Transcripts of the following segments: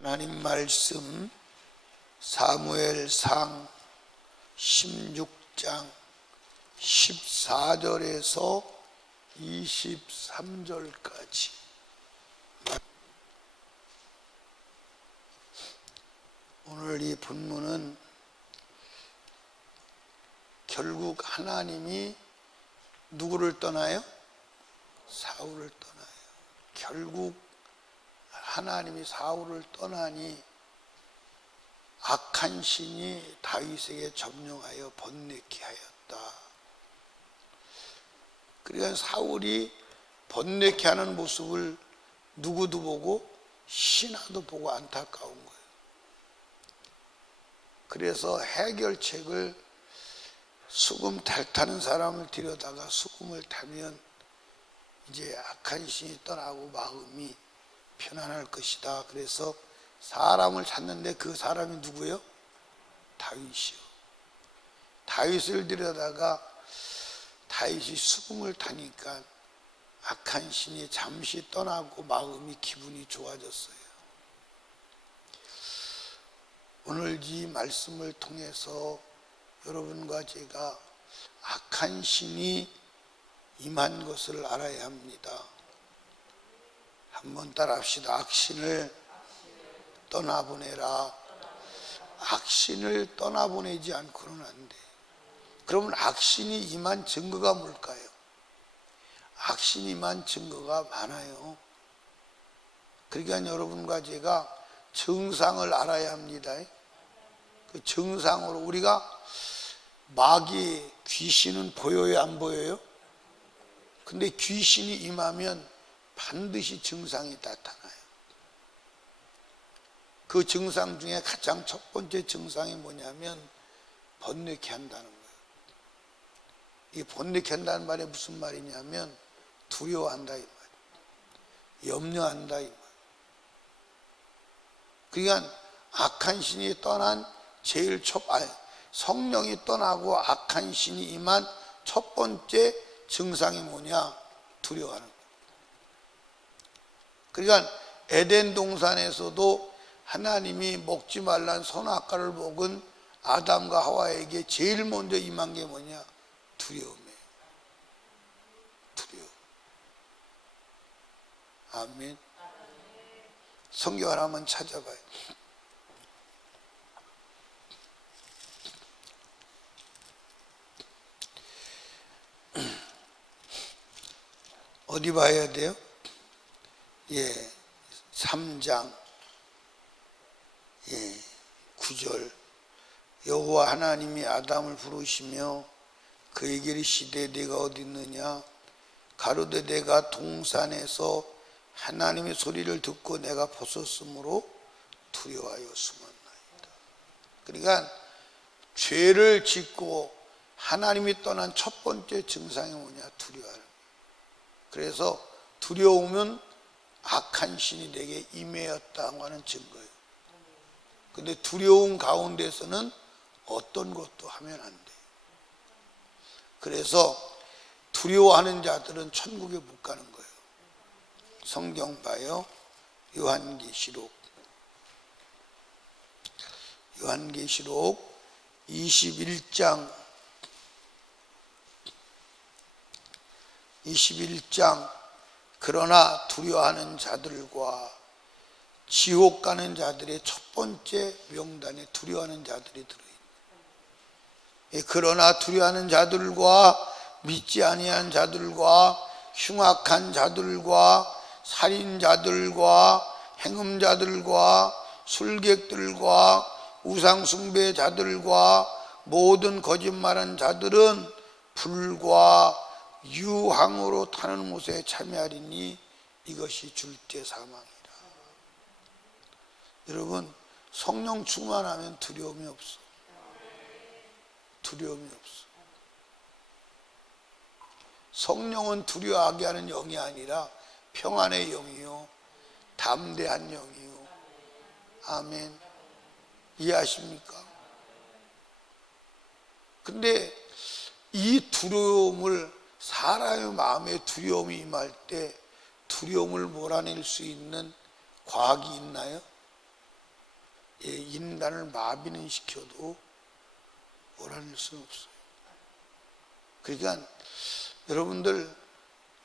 하나님 말씀 사무엘상 16장 14절에서 23절까지 오늘 이 본문은 결국 하나님이 누구를 떠나요? 사울을 떠나요. 결국 하나님이 사울을 떠나니 악한 신이 다윗에게 점령하여 번뇌케 하였다. 그러니까 사울이 번뇌케 하는 모습을 누구도 보고 신하도 보고 안타까운 거예요. 그래서 해결책을 수금 달 타는 사람을 데려다가 수금을 타면 이제 악한 신이 떠나고 마음이 편안할 것이다. 그래서 사람을 찾는데 그 사람이 누구예요? 다윗이요. 다윗을 데려다가 다윗이 수금을 타니까 악한 신이 잠시 떠나고 마음이 기분이 좋아졌어요. 오늘 이 말씀을 통해서 여러분과 제가 악한 신이 임한 것을 알아야 합니다. 한번 따라합시다. 악신을 떠나보내라. 악신을 떠나보내지 않고는 안 돼. 그러면 악신이 임한 증거가 뭘까요? 악신이 임한 증거가 많아요. 그러니까 여러분과 제가 증상을 알아야 합니다. 그 증상으로 우리가 마귀, 귀신은 보여요, 안 보여요? 근데 귀신이 임하면 반드시 증상이 나타나요. 그 증상 중에 가장 첫 번째 증상이 뭐냐면 번뇌케 한다는 거예요. 이 번뇌케 한다는 말이 무슨 말이냐면 두려워한다 이 말이에요. 염려한다 이 말이에요. 그러니까 악한 신이 떠난 제일 성령이 떠나고 악한 신이 임한 첫 번째 증상이 뭐냐? 두려워하는 거예요. 그러니까 에덴 동산에서도 하나님이 먹지 말란 선악과를 먹은 아담과 하와에게 제일 먼저 임한 게 뭐냐? 두려움이에요. 두려움. 아멘. 성경 하나만 찾아봐요. 어디 봐야 돼요? 3장 9절 여호와 하나님이 아담을 부르시며 그에게 이르시되 내가 어디 있느냐 가로되 내가 동산에서 하나님의 소리를 듣고 내가 벗었으므로 두려워하여 숨었나이다. 그러니까 죄를 짓고 하나님이 떠난 첫 번째 증상이 뭐냐? 두려워하는 거예요. 그래서 두려움은 악한 신이 내게 임하였다고 하는 증거예요. 근데 두려움 가운데서는 어떤 것도 하면 안 돼요. 그래서 두려워하는 자들은 천국에 못 가는 거예요. 성경 봐요. 요한계시록 21장 그러나 두려워하는 자들과 지옥 가는 자들의 첫 번째 명단에 두려워하는 자들이 들어있는. 그러나 두려워하는 자들과 믿지 아니한 자들과 흉악한 자들과 살인자들과 행음자들과 술객들과 우상숭배자들과 모든 거짓말한 자들은 불과 유황으로 타는 못에 참여하리니 이것이 줄제 사망이라. 여러분, 성령 충만하면 두려움이 없어. 두려움이 없어. 성령은 두려워하게 하는 영이 아니라 평안의 영이요 담대한 영이요. 아멘. 이해하십니까? 근데 이 두려움을 사람의 마음에 두려움이 임할 때 두려움을 몰아낼 수 있는 과학이 있나요? 인간을 마비는 시켜도 몰아낼 수는 없어요. 그러니까 여러분들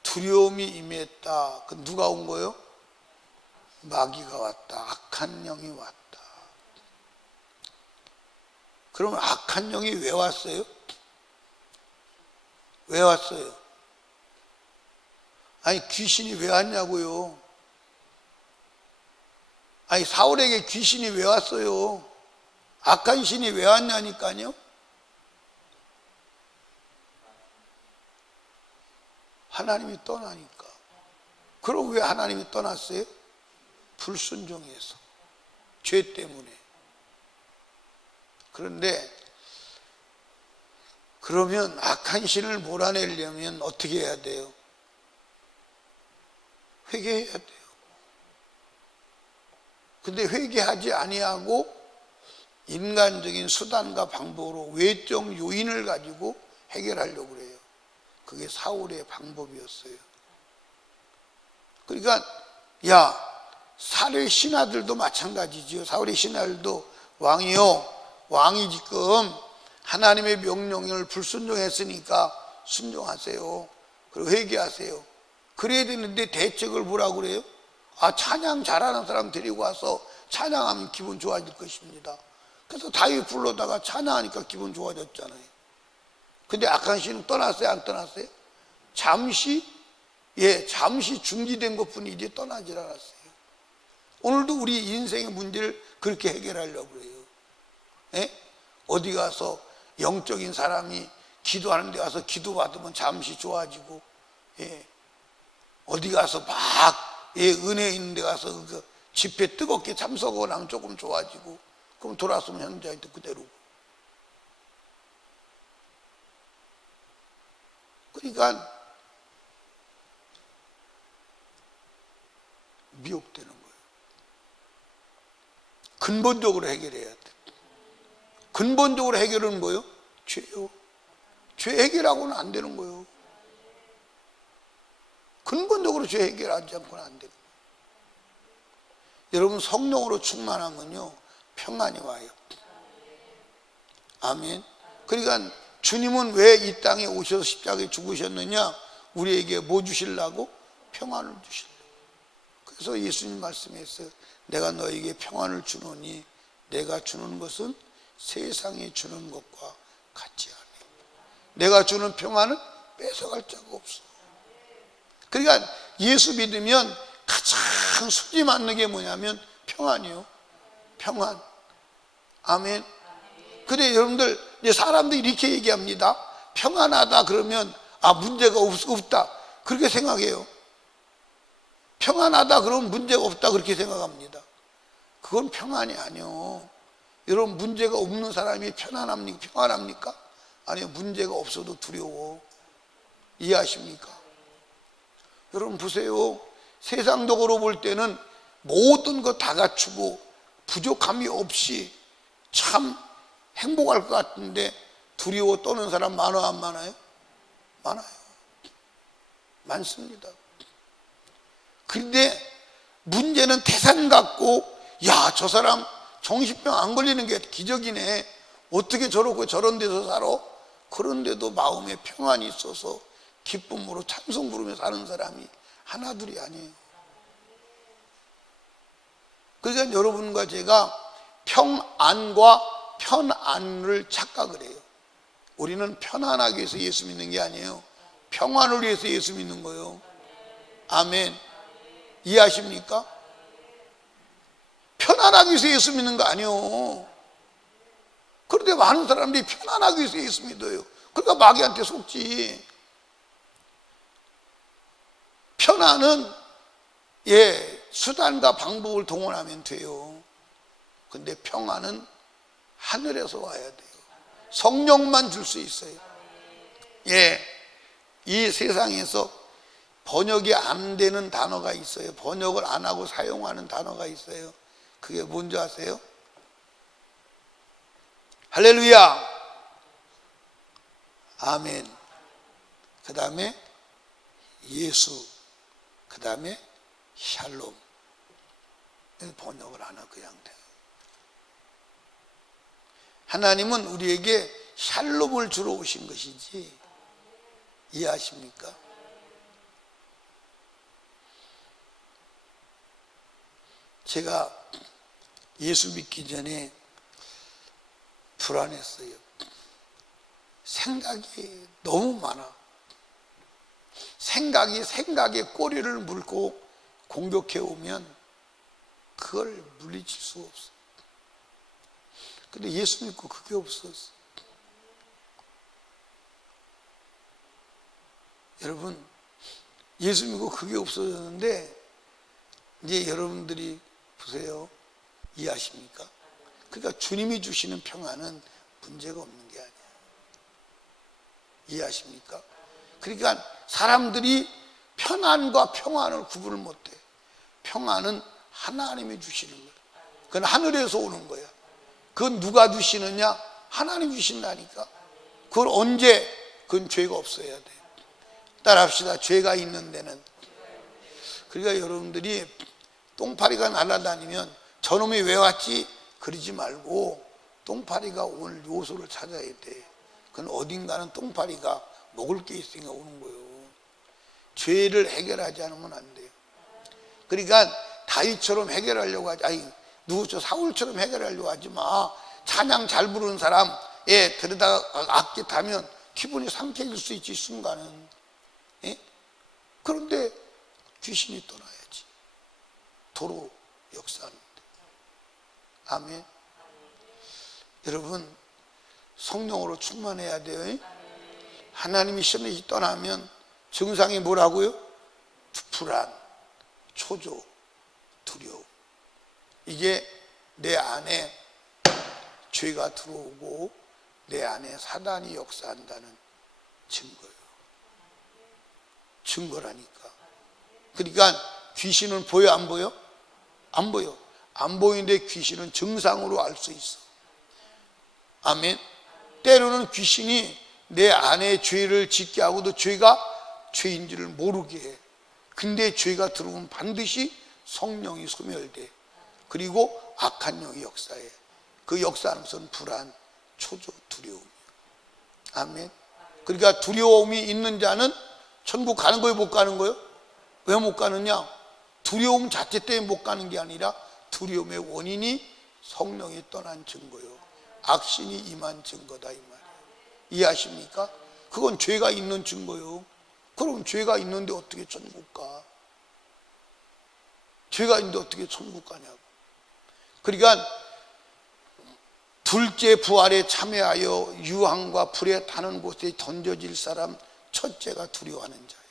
두려움이 임했다. 그 누가 온 거요? 마귀가 왔다. 악한 영이 왔다. 그러면 악한 영이 왜 왔어요? 왜 왔어요? 아니 귀신이 왜 왔냐고요? 아니 사울에게 귀신이 왜 왔어요? 악한 신이 왜 왔냐니까요? 하나님이 떠나니까. 그럼 왜 하나님이 떠났어요? 불순종해서, 죄 때문에. 그런데 그러면 악한 신을 몰아내려면 어떻게 해야 돼요? 회개해야 돼요. 근데 회개하지 아니하고 인간적인 수단과 방법으로 외적 요인을 가지고 해결하려고 그래요. 그게 사울의 방법이었어요. 그러니까 사울의 신하들도 마찬가지죠. 사울의 신하들도 왕이 지금 하나님의 명령을 불순종했으니까 순종하세요. 그리고 회개하세요. 그래야 되는데 대책을 뭐라고 그래요? 찬양 잘하는 사람 데리고 와서 찬양하면 기분 좋아질 것입니다. 그래서 다윗 불러다가 찬양하니까 기분 좋아졌잖아요. 근데 악한 신은 떠났어요? 안 떠났어요? 잠시 중지된 것뿐이지 떠나질 않았어요. 오늘도 우리 인생의 문제를 그렇게 해결하려고 해요. 어디 가서 영적인 사람이 기도하는 데 가서 기도받으면 잠시 좋아지고, 어디 가서 막 은혜 있는 데 가서 그 집회 뜨겁게 참석하고 나면 조금 좋아지고, 그럼 돌아서면 현자한테 그대로고. 그러니까 미혹되는 거예요. 근본적으로 해결해야 돼. 근본적으로 해결은 뭐예요? 죄요. 죄 해결하고는 안 되는 거예요. 근본적으로 죄 해결하지 않고는 안 되는 거예요. 여러분 성령으로 충만하면요 평안이 와요. 아멘. 그러니까 주님은 왜 이 땅에 오셔서 십자가에 죽으셨느냐? 우리에게 뭐 주시려고? 평안을 주시려고. 그래서 예수님 말씀했어요. 내가 너에게 평안을 주노니 내가 주는 것은 세상이 주는 것과 같지 않아요. 내가 주는 평안은 뺏어갈 자가 없어. 그러니까 예수 믿으면 가장 순리 맞는 게 뭐냐면 평안이요. 평안. 아멘. 근데 여러분들 사람들이 이렇게 얘기합니다. 평안하다 그러면 문제가 없다 그렇게 생각해요. 평안하다 그러면 문제가 없다 그렇게 생각합니다. 그건 평안이 아니요. 여러분 문제가 없는 사람이 편안합니까? 평안합니까? 아니요. 문제가 없어도 두려워. 이해하십니까? 여러분 보세요. 세상적으로 볼 때는 모든 것 다 갖추고 부족함이 없이 참 행복할 것 같은데 두려워 떠는 사람 많아 안 많아요? 많아요. 많습니다. 그런데 문제는 태산 같고 저 사람 정신병 안 걸리는 게 기적이네. 어떻게 저러고 저런 데서 살아? 그런데도 마음에 평안이 있어서 기쁨으로 찬송 부르며 사는 사람이 하나둘이 아니에요. 그러니까 여러분과 제가 평안과 편안을 착각을 해요. 우리는 편안하기 위해서 예수 믿는 게 아니에요. 평안을 위해서 예수 믿는 거예요. 아멘. 이해하십니까? 편안하기 위해서 예수 믿는 거 아니에요. 그런데 많은 사람들이 편안하기 위해서 예수 믿어요. 그러니까 마귀한테 속지. 편안은 수단과 방법을 동원하면 돼요. 근데 평안은 하늘에서 와야 돼요. 성령만 줄 수 있어요. 이 세상에서 번역이 안 되는 단어가 있어요. 번역을 안 하고 사용하는 단어가 있어요. 그게 뭔지 아세요? 할렐루야. 아멘. 그 다음에 예수. 그 다음에 샬롬. 번역을 안 하고 그냥 돼요. 하나님은 우리에게 샬롬을 주러 오신 것이지. 이해하십니까? 제가 예수 믿기 전에 불안했어요. 생각이 너무 많아. 생각에 꼬리를 물고 공격해 오면 그걸 물리칠 수가 없어. 근데 예수 믿고 그게 없었어. 여러분, 예수 믿고 그게 없어졌는데 이제 여러분들이 보세요. 이해하십니까? 그러니까 주님이 주시는 평안은 문제가 없는 게 아니야. 이해하십니까? 그러니까 사람들이 편안과 평안을 구분을 못해. 평안은 하나님이 주시는 거야. 그건 하늘에서 오는 거야. 그건 누가 주시느냐? 하나님 주신다니까. 그걸 언제? 그건 죄가 없어야 돼. 따라합시다. 죄가 있는 데는. 그러니까 여러분들이 똥파리가 날아다니면 저놈이 왜 왔지? 그러지 말고 똥파리가 올 요소를 찾아야 돼. 그건 어딘가는 똥파리가 먹을 게 있으니까 오는 거예요. 죄를 해결하지 않으면 안 돼요. 그러니까 다윗처럼 해결하려고 하지, 아니 누구죠? 사울처럼 해결하려고 하지 마. 찬양 잘 부르는 사람에 들여다가 악기 타면 기분이 상쾌해질 수 있지, 순간은. 예? 그런데 귀신이 떠나야지. 도로 역사하는데. 아멘. 여러분, 성령으로 충만해야 돼요. 하나님이 시험이 떠나면 증상이 뭐라고요? 불안, 초조, 두려움. 이게 내 안에 죄가 들어오고 내 안에 사단이 역사한다는 증거예요. 증거라니까. 그러니까 귀신은 보여, 안 보여? 안 보여. 안 보이는데 귀신은 증상으로 알 수 있어. 아멘. 때로는 귀신이 내 안에 죄를 짓게 하고도 죄가 죄인지를 모르게 해. 근데 죄가 들어오면 반드시 성령이 소멸돼. 그리고 악한 영이 역사해. 그 역사하는 것은 불안, 초조, 두려움이에요. 아멘. 그러니까 두려움이 있는 자는 천국 가는 거예요, 못 가는 거예요? 왜 못 가느냐? 두려움 자체 때문에 못 가는 게 아니라 두려움의 원인이 성령이 떠난 증거요. 악신이 임한 증거다, 이 말이에요. 이해하십니까? 그건 죄가 있는 증거요. 그럼 죄가 있는데 어떻게 천국 가? 죄가 있는데 어떻게 천국 가냐고. 그러니까 둘째 부활에 참여하여 유황과 불에 타는 곳에 던져질 사람 첫째가 두려워하는 자예요.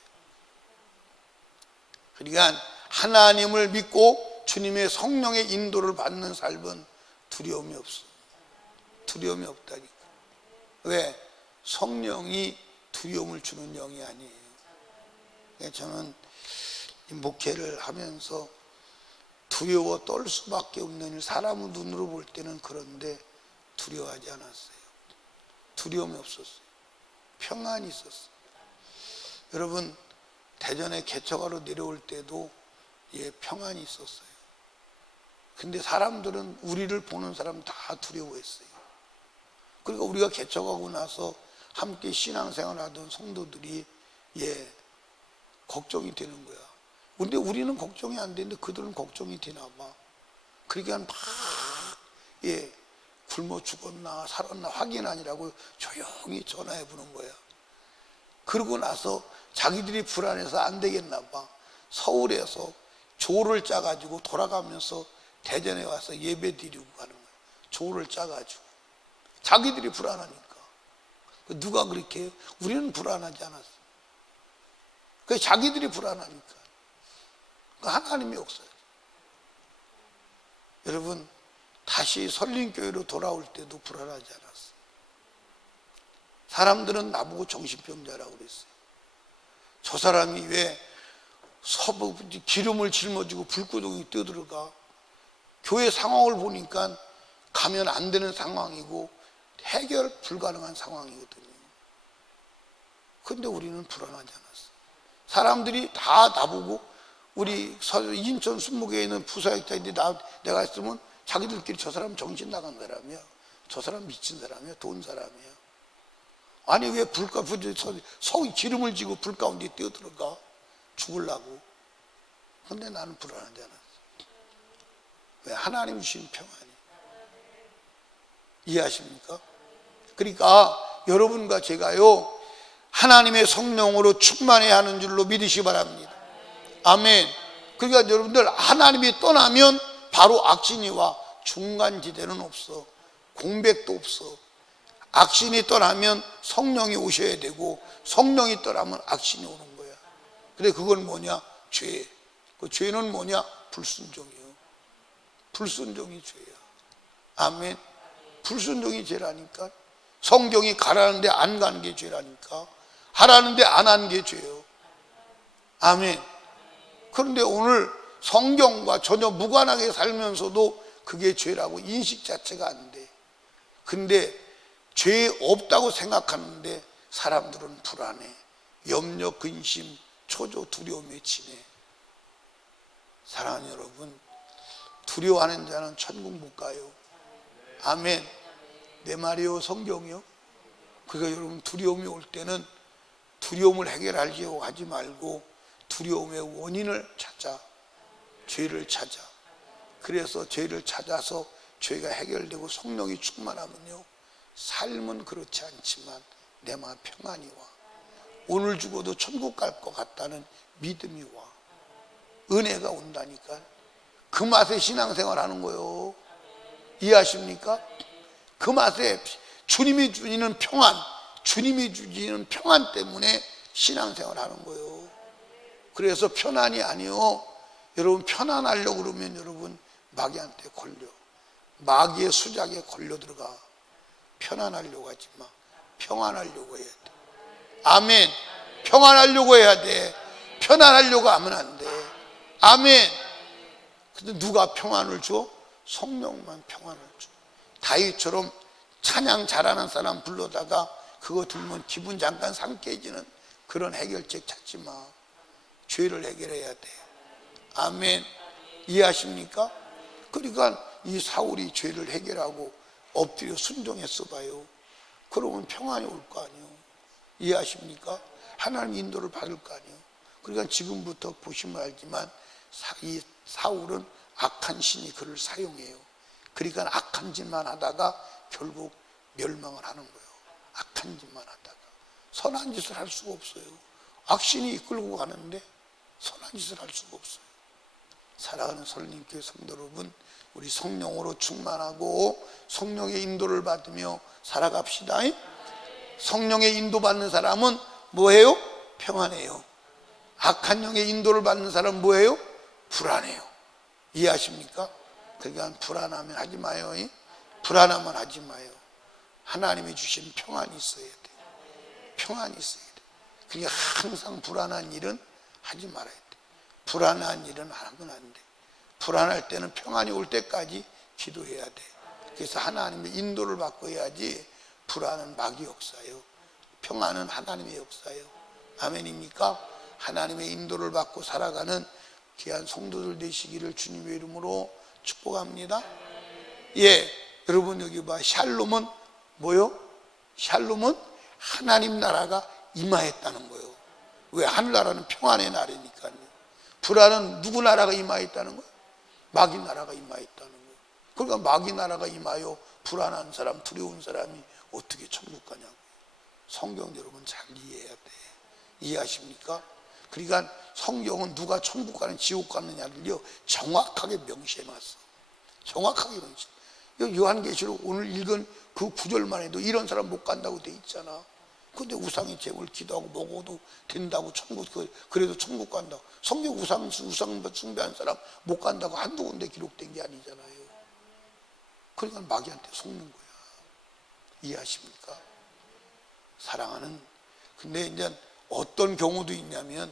그러니까 하나님을 믿고 주님의 성령의 인도를 받는 삶은 두려움이 없어. 두려움이 없다니까. 왜? 성령이 두려움을 주는 영이 아니에요. 저는 목회를 하면서 두려워 떨 수밖에 없는 일, 사람의 눈으로 볼 때는 그런데 두려워하지 않았어요. 두려움이 없었어요. 평안이 있었어요. 여러분, 대전에 개척하러 내려올 때도 평안이 있었어요. 근데 사람들은, 우리를 보는 사람 다 두려워했어요. 그러니까 우리가 개척하고 나서 함께 신앙생활 하던 성도들이 걱정이 되는 거야. 근데 우리는 걱정이 안 되는데 그들은 걱정이 되나 봐. 그러니까 막 굶어 죽었나 살았나 확인 아니라고 조용히 전화해 보는 거야. 그러고 나서 자기들이 불안해서 안 되겠나 봐. 서울에서 조를 짜가지고 돌아가면서 대전에 와서 예배 드리고 가는 거야. 조를 짜가지고. 자기들이 불안하니까. 누가 그렇게 해요? 우리는 불안하지 않았어. 그 자기들이 불안하니까. 하나님이 없어요. 여러분, 다시 설림교회로 돌아올 때도 불안하지 않았어. 사람들은 나보고 정신병자라고 그랬어요. 저 사람이 왜 기름을 짊어지고 불구덩이 뛰어들어가. 교회 상황을 보니까 가면 안 되는 상황이고 해결 불가능한 상황이거든요. 그런데 우리는 불안하지 않았어. 사람들이 다 나보고, 우리 인천 순무교에 있는 부사역자인데 내가 했으면 자기들끼리 저 사람 정신 나간 사람이야. 저 사람 미친 사람이야, 돈 사람이야. 아니 왜 성이 기름을 지고 불 가운데 뛰어들어가? 죽으려고. 근데 나는 불안하지 않았어. 왜? 하나님 주신 평안이. 이해하십니까? 그러니까 여러분과 제가요, 하나님의 성령으로 충만해야 하는 줄로 믿으시기 바랍니다. 아멘. 그러니까 여러분들, 하나님이 떠나면 바로 악신이 와. 중간지대는 없어. 공백도 없어. 악신이 떠나면 성령이 오셔야 되고, 성령이 떠나면 악신이 오는 거야. 근데 그건 뭐냐? 죄. 그 죄는 뭐냐? 불순종이요. 불순종이 죄야. 아멘. 불순종이 죄라니까. 성경이 가라는데 안 가는 게 죄라니까. 하라는데 안 하는 게 죄요. 아멘. 그런데 오늘 성경과 전혀 무관하게 살면서도 그게 죄라고 인식 자체가 안 돼. 근데 죄 없다고 생각하는데 사람들은 불안해. 염려, 근심, 초조, 두려움에 치네. 사랑하는 여러분, 두려워하는 자는 천국 못 가요. 아멘. 내 말이요, 성경이요. 그러니까 여러분, 두려움이 올 때는 두려움을 해결하려고 하지 말고 두려움의 원인을 찾아, 죄를 찾아. 그래서 죄를 찾아서 죄가 해결되고 성령이 충만하면요, 삶은 그렇지 않지만 내 마음 평안이 와. 오늘 죽어도 천국 갈 것 같다는 믿음이 와. 은혜가 온다니까. 그 맛에 신앙생활 하는 거예요. 이해하십니까? 그 맛에 주님이 주시는 평안, 주님이 주시는 평안 때문에 신앙생활 하는 거예요. 그래서 편안이 아니요, 여러분 편안하려고 그러면 여러분 마귀한테 걸려. 마귀의 수작에 걸려 들어가. 편안하려고 하지 마. 평안하려고 해야 돼. 아멘. 평안하려고 해야 돼. 편안하려고 하면 안 돼. 아멘. 근데 누가 평안을 줘? 성령만 평안을 줘. 다윗처럼 찬양 잘하는 사람 불러다가 그거 들으면 기분 잠깐 상쾌해지는 그런 해결책 찾지 마. 죄를 해결해야 돼. 아멘. 이해하십니까? 그러니까 이 사울이 죄를 해결하고 엎드려 순종했어 봐요. 그러면 평안이 올 거 아니에요. 이해하십니까? 하나님 인도를 받을 거 아니에요. 그러니까 지금부터 보시면 알지만 이 사울은 악한 신이 그를 사용해요. 그러니까 악한 짓만 하다가 결국 멸망을 하는 거예요. 악한 짓만 하다가. 선한 짓을 할 수가 없어요. 악신이 이끌고 가는데 선한 짓을 할 수가 없어요. 사랑하는 설림교회 성도 여러분, 우리 성령으로 충만하고 성령의 인도를 받으며 살아갑시다. 성령의 인도받는 사람은 뭐예요? 평안해요. 악한 영의 인도를 받는 사람은 뭐예요? 불안해요. 이해하십니까? 그러니까 불안하면 하지 마요. 불안하면 하지 마요. 하나님이 주신 평안이 있어야 돼. 평안이 있어야 돼. 그러니까 항상 불안한 일은 하지 말아야 돼. 불안한 일은 하면 안 돼. 불안할 때는 평안이 올 때까지 기도해야 돼. 그래서 하나님의 인도를 받고 해야지. 불안은 마귀 역사예요. 평안은 하나님의 역사예요. 아멘입니까? 하나님의 인도를 받고 살아가는 귀한 성도들 되시기를 주님의 이름으로 축복합니다. 예, 여러분 여기 봐. 샬롬은 뭐요? 샬롬은 하나님 나라가 임하였다는 거예요. 왜? 하늘나라는 평안의 나라니까요. 불안은 누구 나라가 임하였다는 거예요? 마귀 나라가 임하였다는 거예요. 그러니까 마귀 나라가 임하여 불안한 사람, 두려운 사람이 어떻게 천국 가냐고요. 성경 여러분 잘 이해해야 돼. 이해하십니까? 그러니까 성경은 누가 천국 가는 지옥 가느냐를요 정확하게 명시해놨어. 정확하게 명시해. 요한계시록 오늘 읽은 그 구절만 해도 이런 사람 못 간다고 돼 있잖아. 근데 우상이 제물 기도하고 먹어도 된다고 천국, 그래도 천국 간다고. 성경 우상 숭배한 사람 못 간다고 한두 군데 기록된 게 아니잖아요. 그러니까 마귀한테 속는 거야. 이해하십니까? 사랑하는. 근데 이제 어떤 경우도 있냐면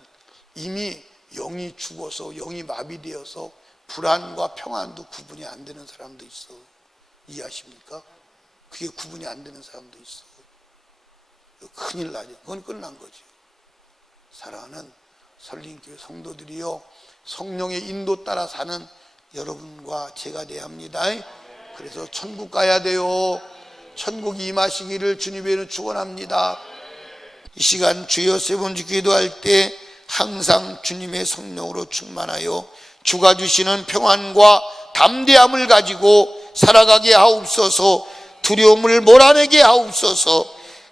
이미 영이 죽어서 영이 마비되어서 불안과 평안도 구분이 안 되는 사람도 있어. 이해하십니까? 그게 구분이 안 되는 사람도 있어. 큰일 나죠. 그건 끝난 거죠. 사랑하는 설림교회 성도들이요, 성령의 인도 따라 사는 여러분과 제가 돼야 합니다. 그래서 천국 가야 돼요. 천국이 임하시기를 주님의 이름으로 축원합니다. 이 시간 주여 세 번째 기도할 때 항상 주님의 성령으로 충만하여 주가 주시는 평안과 담대함을 가지고 살아가게 하옵소서. 두려움을 몰아내게 하옵소서.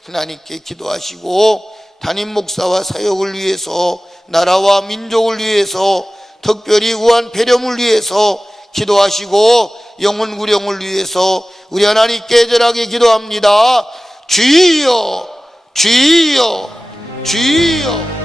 하나님께 기도하시고 담임 목사와 사역을 위해서, 나라와 민족을 위해서, 특별히 우한 폐렴을 위해서 기도하시고 영혼 구령을 위해서 우리 하나님께 절하게 기도합니다. 주여, 주여, 주여.